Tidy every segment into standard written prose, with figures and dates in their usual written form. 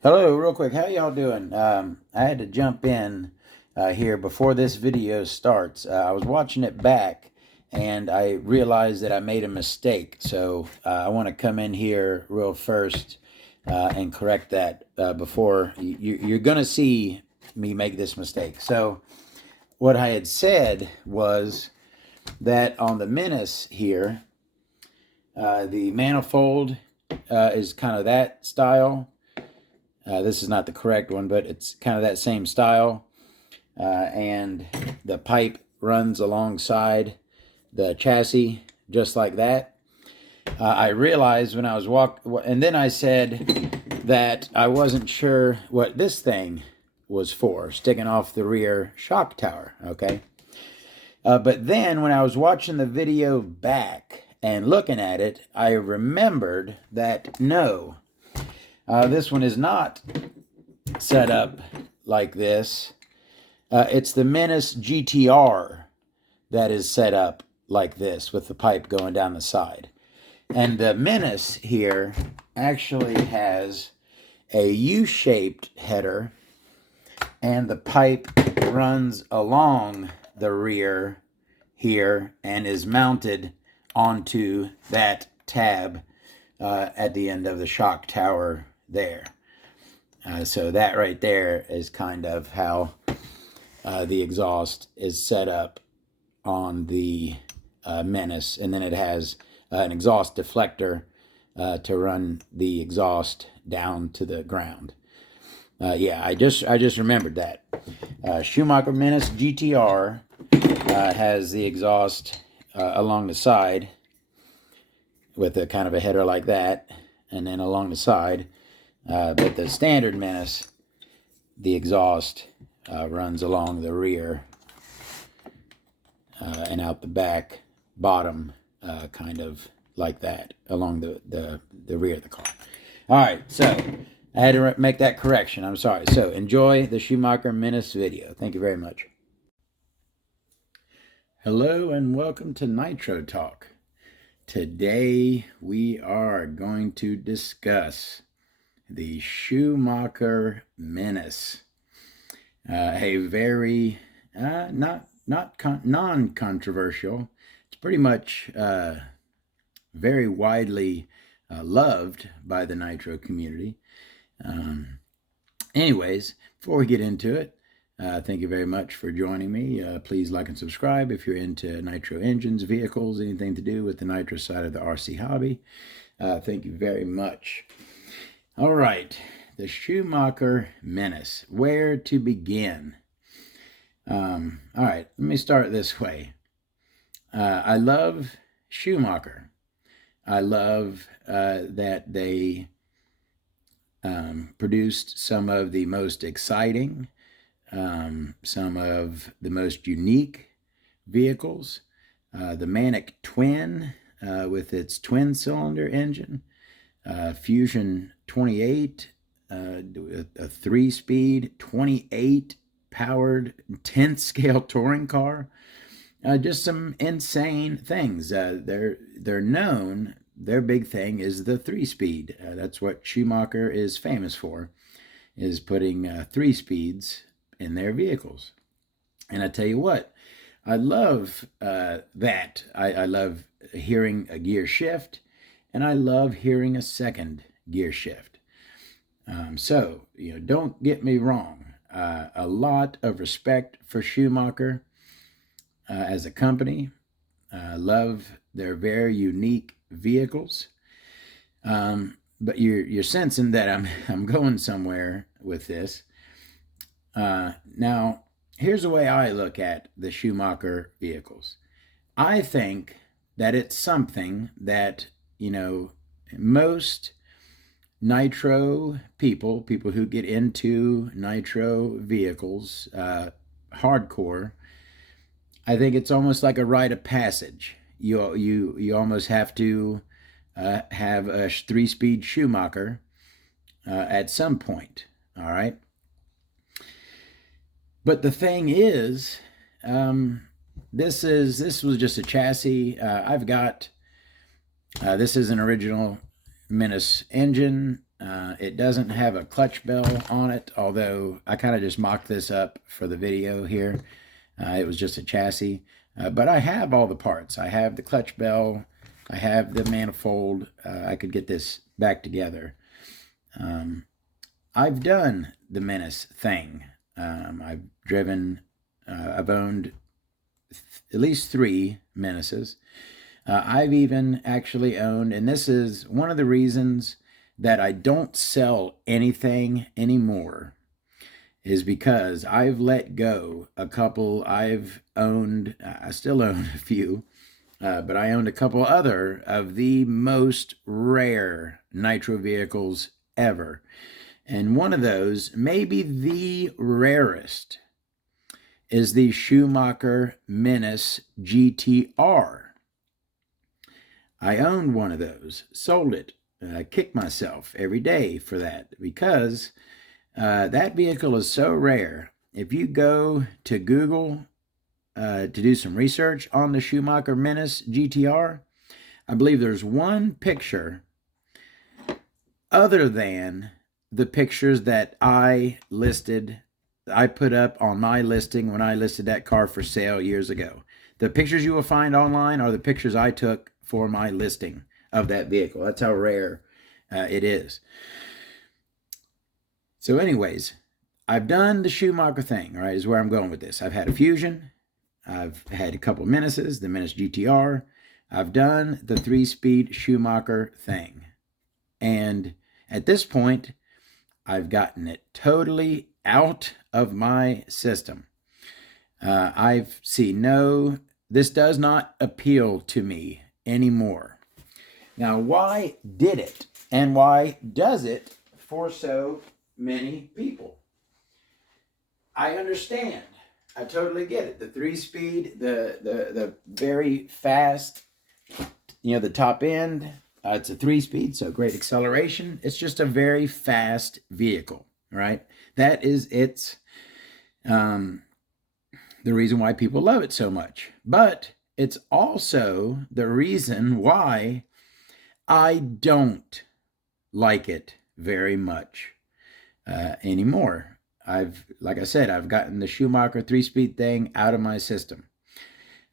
Hello, real quick. How y'all doing? I had to jump in here before this video starts. I was watching it back and I realized that I made a mistake. So I want to come in here real first and correct that before you're going to see me make this mistake. So what I had said was that on the Menace here, the manifold is kind of that style. This is not the correct one, but it's kind of that same style. And the pipe runs alongside the chassis just like that. I realized when I was and then I said that I wasn't sure what this thing was for, sticking off the rear shock tower, okay? But then when I was watching the video back and looking at it, I remembered that no, this one is not set up like this. It's the Menace GTR that is set up like this with the pipe going down the side. And the Menace here actually has a U-shaped header and the pipe runs along the rear here and is mounted onto that tab at the end of the shock tower there. So that right there is kind of how the exhaust is set up on the Menace. And then it has an exhaust deflector to run the exhaust down to the ground. Yeah, I just remembered that. Schumacher Menace GTR has the exhaust along the side with a kind of a header like that, and then along the side. But the standard Menace, the exhaust runs along the rear and out the back bottom, kind of like that, along the rear of the car. All right, so I had to make that correction. I'm sorry. So enjoy the Schumacher Menace video. Thank you very much. Hello and welcome to Nitro Talk. Today we are going to discuss the Schumacher Menace, a very non-controversial. It's pretty much very widely loved by the Nitro community. Anyways, before we get into it, thank you very much for joining me. Please like and subscribe if you're into Nitro engines, vehicles, anything to do with the Nitro side of the RC hobby. Thank you very much. All right, the Schumacher Menace. Where to begin? All right, let me start this way. I love Schumacher. I love that they produced some of the most exciting, some of the most unique vehicles. The Manic Twin with its twin-cylinder engine. Fusion 28, a 3-speed, 28 powered 10th scale touring car. Just some insane things. They're known. Their big thing is the 3-speed. That's what Schumacher is famous for, is putting 3 speeds in their vehicles. And I tell you what, I love that. I love hearing a gear shift. And I love hearing a second gear shift. So, don't get me wrong. A lot of respect for Schumacher as a company. Love their very unique vehicles. But you're sensing that I'm going somewhere with this. Now, here's the way I look at the Schumacher vehicles. I think that it's something that most Nitro people who get into Nitro vehicles, hardcore, I think it's almost like a rite of passage. You almost have to have a 3-speed Schumacher at some point. All right. But the thing is, this was just a chassis. I've got. This is an original Menace engine. It doesn't have a clutch bell on it, although I kind of just mocked this up for the video here. It was just a chassis. But I have all the parts. I have the clutch bell. I have the manifold. I could get this back together. I've done the Menace thing. I've driven, I've owned at least 3 Menaces. I've even actually owned, and this is one of the reasons that I don't sell anything anymore, is because I've let go a couple. I've owned, I still own a few, but I owned a couple other of the most rare Nitro vehicles ever. And one of those, maybe the rarest, is the Schumacher Menace GTR. I owned one of those, sold it. I kick myself every day for that, because that vehicle is so rare. If you go to Google to do some research on the Schumacher Menace GTR, I believe there's one picture other than the pictures that I put up on my listing when I listed that car for sale years ago. The pictures you will find online are the pictures I took for my listing of that vehicle. That's how rare it is. So anyways, I've done the Schumacher thing, all right, is where I'm going with this. I've had a Fusion. I've had a couple Menaces, the Menace GTR. I've done the 3-speed Schumacher thing. And at this point, I've gotten it totally out of my system. I've seen this does not appeal to me anymore. Now, why did it? And why does it for so many people? I understand. I totally get it. The 3-speed, the very fast, the top end, it's a 3-speed, so great acceleration. It's just a very fast vehicle, right? That is the reason why people love it so much. But it's also the reason why I don't like it very much anymore. Like I said, I've gotten the Schumacher 3-speed thing out of my system.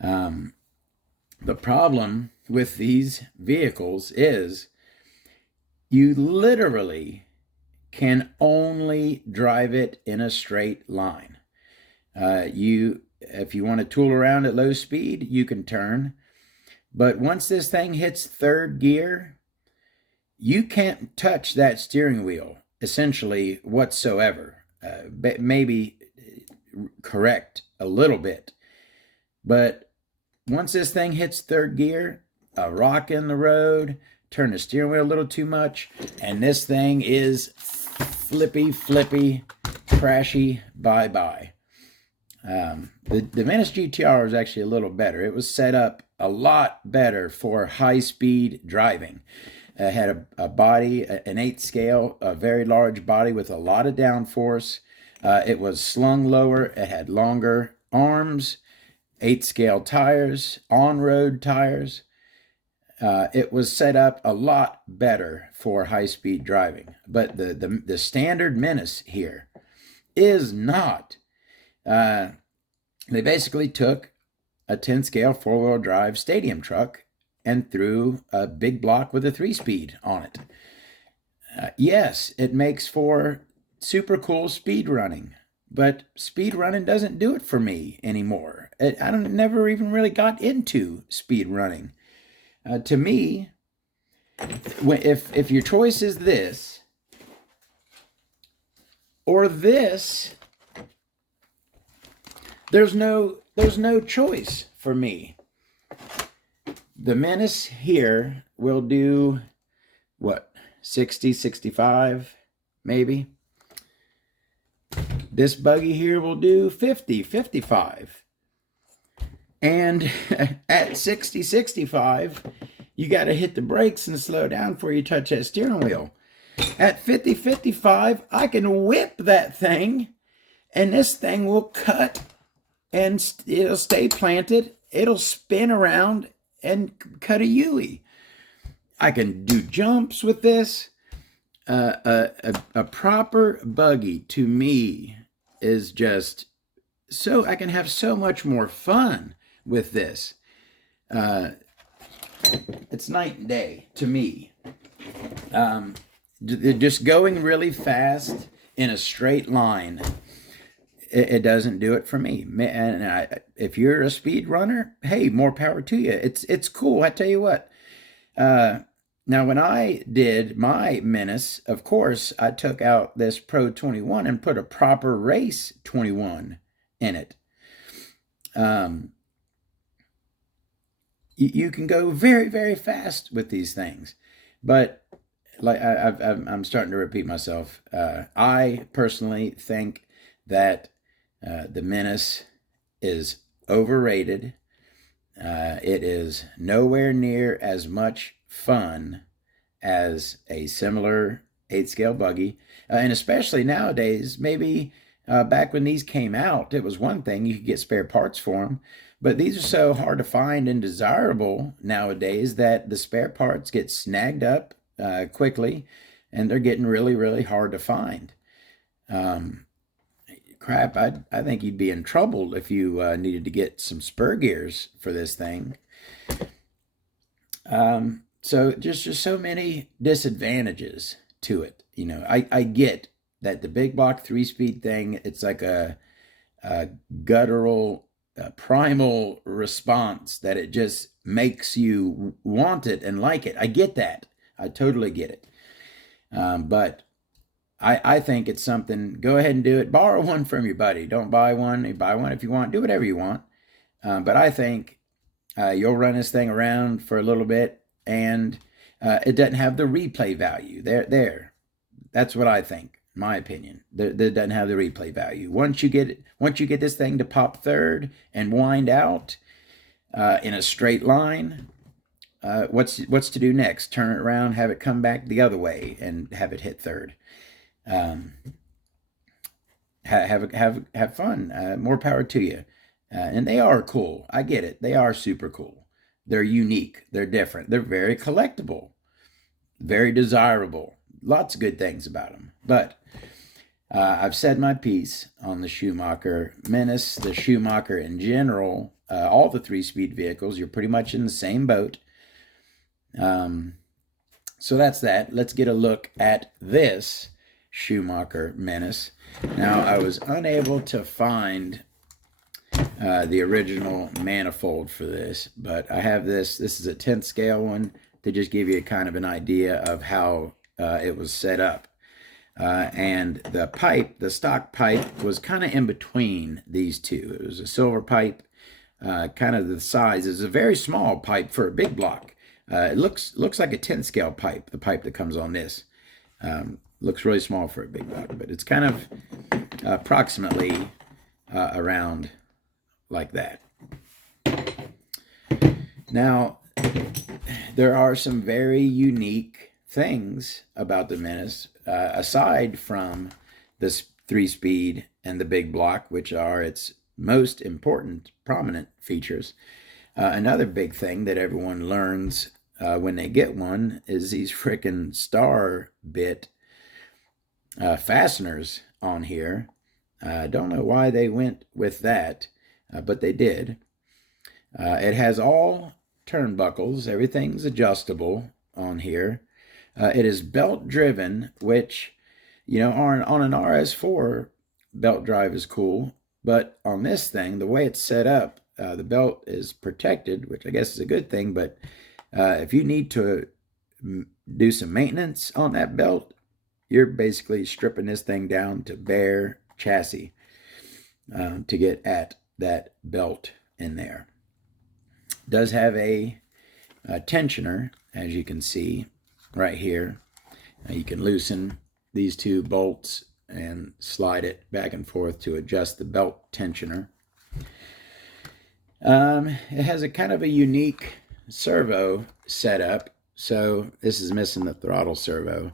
The problem with these vehicles is you literally can only drive it in a straight line. If you want to tool around at low speed, you can turn. But once this thing hits 3rd gear, you can't touch that steering wheel, essentially, whatsoever. Maybe correct a little bit. But once this thing hits 3rd gear, a rock in the road, turn the steering wheel a little too much, and this thing is flippy, crashy, bye-bye. The Menace GTR is actually a little better. It was set up a lot better for high-speed driving. It had a body, an 8 scale, a very large body with a lot of downforce. It was slung lower. It had longer arms, 8 scale tires, on-road tires. It was set up a lot better for high-speed driving. But the standard Menace here is not. They basically took a 10 scale 4-wheel drive stadium truck and threw a big block with a 3-speed on it. Yes, it makes for super cool speed running, but speed running doesn't do it for me anymore. I never even really got into speed running. To me, if your choice is this or this, there's no choice for me. The Menace here will do, what, 60, 65, maybe? This buggy here will do 50, 55. And at 60, 65, you got to hit the brakes and slow down before you touch that steering wheel. At 50, 55, I can whip that thing, and this thing will cut, and it'll stay planted. It'll spin around and cut a U-ey. I can do jumps with this. a proper buggy to me is just so I can have so much more fun with this. Uh, it's night and day to me. Just going really fast in a straight line, it doesn't do it for me. And if you're a speed runner, hey, more power to you. It's cool. I tell you what. Uh, Now, when I did my Menace, of course, I took out this Pro 21 and put a proper race 21 in it. You can go very, very fast with these things, but like I'm starting to repeat myself. I personally think that the Menace is overrated. It is nowhere near as much fun as a similar 8-scale buggy. And especially nowadays, maybe back when these came out, it was one thing, you could get spare parts for them. But these are so hard to find and desirable nowadays that the spare parts get snagged up quickly, and they're getting really, really hard to find. Crap, I think you'd be in trouble if you needed to get some spur gears for this thing. So just so many disadvantages to it. You know, I get that the big block 3-speed thing, it's like a guttural, primal response that it just makes you want it and like it. I get that. I totally get it. But I think it's something, go ahead and do it. Borrow one from your buddy. Don't buy one. You buy one if you want. Do whatever you want. But I think you'll run this thing around for a little bit, and it doesn't have the replay value. That's what I think, in my opinion. That doesn't have the replay value. Once you get this thing to pop third and wind out in a straight line, what's to do next? Turn it around, have it come back the other way, and have it hit third. Have fun. More power to you. And they are cool. I get it. They are super cool. They're unique. They're different. They're very collectible, very desirable. Lots of good things about them. But I've said my piece on the Schumacher Menace, the Schumacher in general, all the 3-speed vehicles. You're pretty much in the same boat. So that's that. Let's get a look at this Schumacher Menace. Now, I was unable to find the original manifold for this, but I have this. This is a 10th scale one to just give you kind of an idea of how it was set up. And the stock pipe was kind of in between these two. It was a silver pipe, kind of the size. It's a very small pipe for a big block. It looks like a 10th scale pipe, the pipe that comes on this. Looks really small for a big block, but it's kind of approximately around like that. Now, there are some very unique things about the Menace, aside from this 3-speed and the big block, which are its most important, prominent features. Another big thing that everyone learns when they get one is these frickin' star bit fasteners on here. I don't know why they went with that, but they did. It has all turnbuckles. Everything's adjustable on here. It is belt driven, which, you know, on an RS4, belt drive is cool. But on this thing, the way it's set up, the belt is protected, which I guess is a good thing. But if you need to do some maintenance on that belt, you're basically stripping this thing down to bare chassis to get at that belt in there. It does have a tensioner, as you can see right here. You can loosen these two bolts and slide it back and forth to adjust the belt tensioner. It has a kind of a unique servo setup. So this is missing the throttle servo.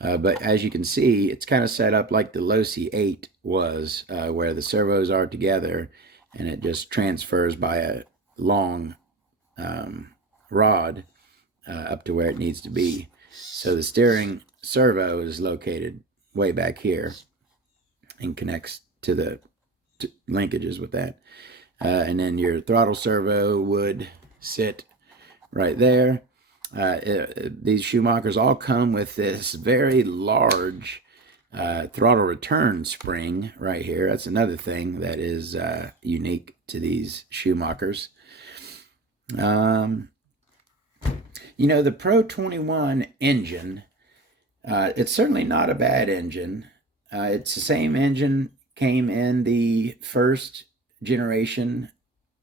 But as you can see, it's kind of set up like the Losi 8 was, where the servos are together and it just transfers by a long rod up to where it needs to be. So the steering servo is located way back here and connects to the linkages with that. And then your throttle servo would sit right there. These Schumachers all come with this very large throttle return spring right here. That's another thing that is unique to these Schumachers. You know, the Pro 21 engine, it's certainly not a bad engine. It's the same engine came in the first generation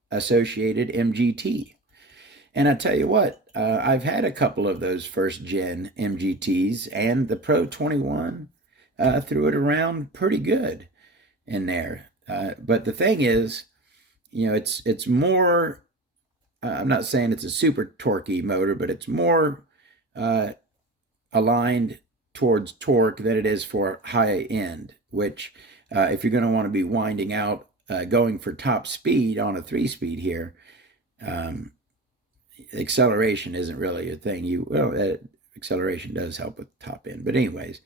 associated MGT. And I tell you what, I've had a couple of those first gen MGTs, and the Pro 21 threw it around pretty good in there. But the thing is, you know, it's more, I'm not saying it's a super torquey motor, but it's more aligned towards torque than it is for high end, which if you're going to want to be winding out, going for top speed on a 3-speed here, acceleration isn't really a thing. Acceleration does help with top end, but anyways,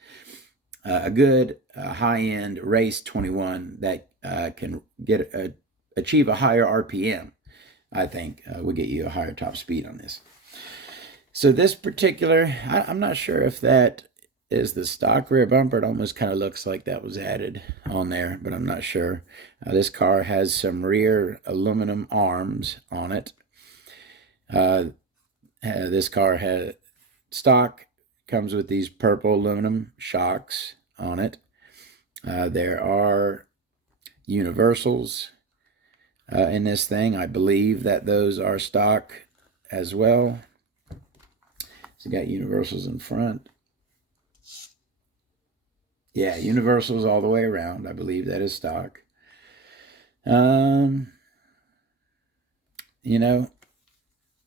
a good high end race 21 that can achieve a higher RPM, I think will get you a higher top speed on this. So this particular, I'm not sure if that is the stock rear bumper. It almost kind of looks like that was added on there, but I'm not sure. This car has some rear aluminum arms on it. This car has stock, comes with these purple aluminum shocks on it. There are universals in this thing. I believe that those are stock as well. So you got universals in front. Yeah, universals all the way around. I believe that is stock. You know,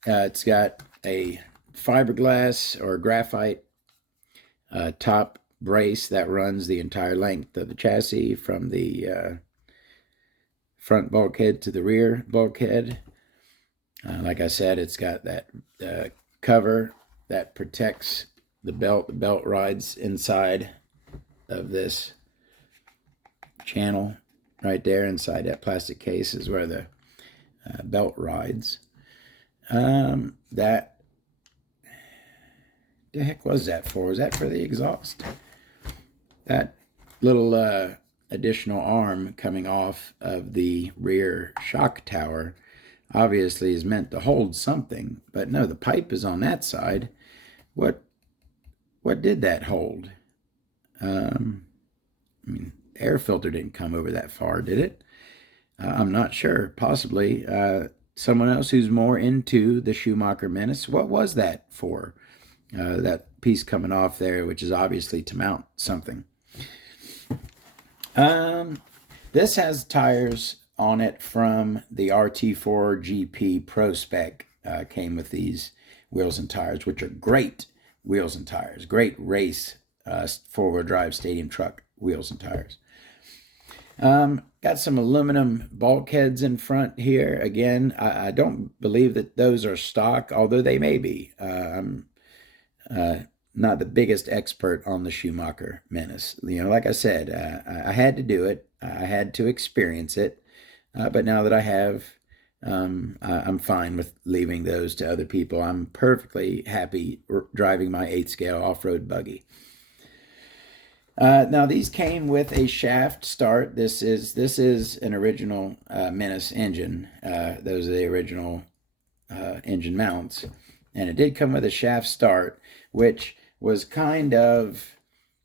it's got a fiberglass or graphite top brace that runs the entire length of the chassis from the front bulkhead to the rear bulkhead. Like I said, it's got that cover that protects the belt. The belt rides inside of this channel right there. Inside that plastic case is where the belt rides. That, the heck was that for? Was that for the exhaust? That little additional arm coming off of the rear shock tower obviously is meant to hold something, but no, the pipe is on that side. What did that hold? I mean, air filter didn't come over that far, did it? I'm not sure. Possibly someone else who's more into the Schumacher Menace. What was that for? That piece coming off there, which is obviously to mount something. This has tires on it from the RT4 GP Pro Spec. Came with these wheels and tires, which are great wheels and tires. Great race four-wheel drive stadium truck wheels and tires. Got some aluminum bulkheads in front here. Again, I don't believe that those are stock, although they may be. I'm not the biggest expert on the Schumacher Menace. You know, like I said, I had to do it. I had to experience it. But now that I have, I'm fine with leaving those to other people. I'm perfectly happy driving my 8-scale off-road buggy. Now these came with a shaft start. This is an original Menace engine. Those are the original engine mounts, and it did come with a shaft start, which was kind of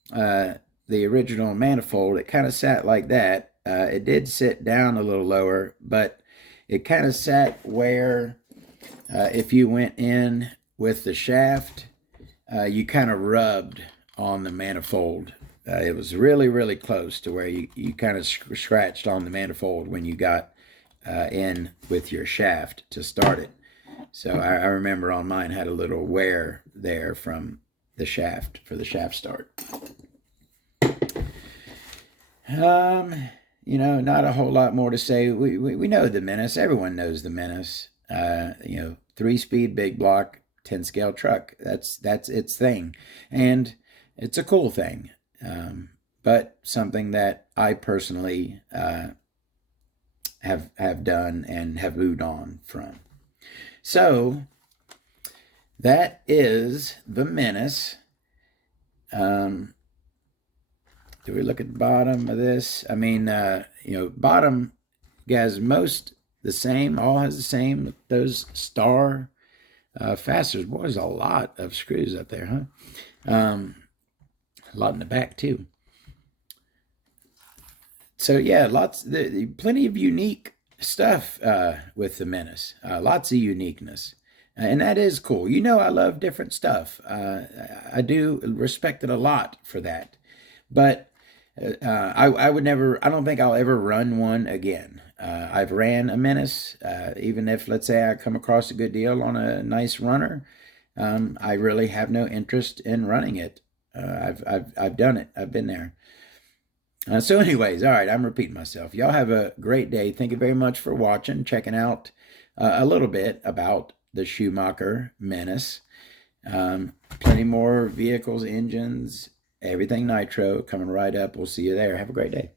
the original manifold. It kind of sat like that. It did sit down a little lower, but it kind of sat where if you went in with the shaft, you kind of rubbed on the manifold. It was really, really close to where you kind of scratched on the manifold when you got in with your shaft to start it. So I remember on mine had a little wear there from the shaft for the shaft start. You know, not a whole lot more to say. We know the Menace. Everyone knows the Menace. You know, 3-speed big block 10 scale truck. That's its thing, and it's a cool thing, but something that I personally have done and have moved on from. So that is the Menace. Do we look at the bottom of this? I mean, bottom has most the same, all has the same, those star fasteners. Boy, there's a lot of screws up there, huh? A lot in the back too. So yeah, plenty of unique stuff with the Menace. Lots of uniqueness. And that is cool. I love different stuff. I do respect it a lot for that. But I would never, I don't think I'll ever run one again. I've ran a Menace, even if, let's say, I come across a good deal on a nice runner. I really have no interest in running it. I've done it. I've been there. So anyways, all right, I'm repeating myself. Y'all have a great day. Thank you very much for watching, checking out a little bit about the Schumacher Menace. Plenty more vehicles, engines, everything Nitro coming right up. We'll see you there. Have a great day.